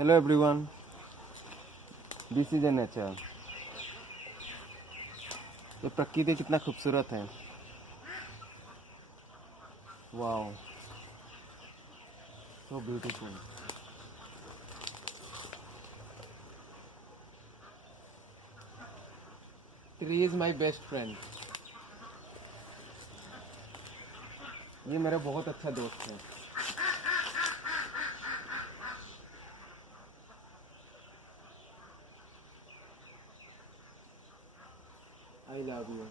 Hello everyone, this is a nature. ये प्रकृति कितना खूबसूरत है। Wow, so beautiful. Tree is my best friend. ये मेरा बहुत अच्छा दोस्त है। I love you.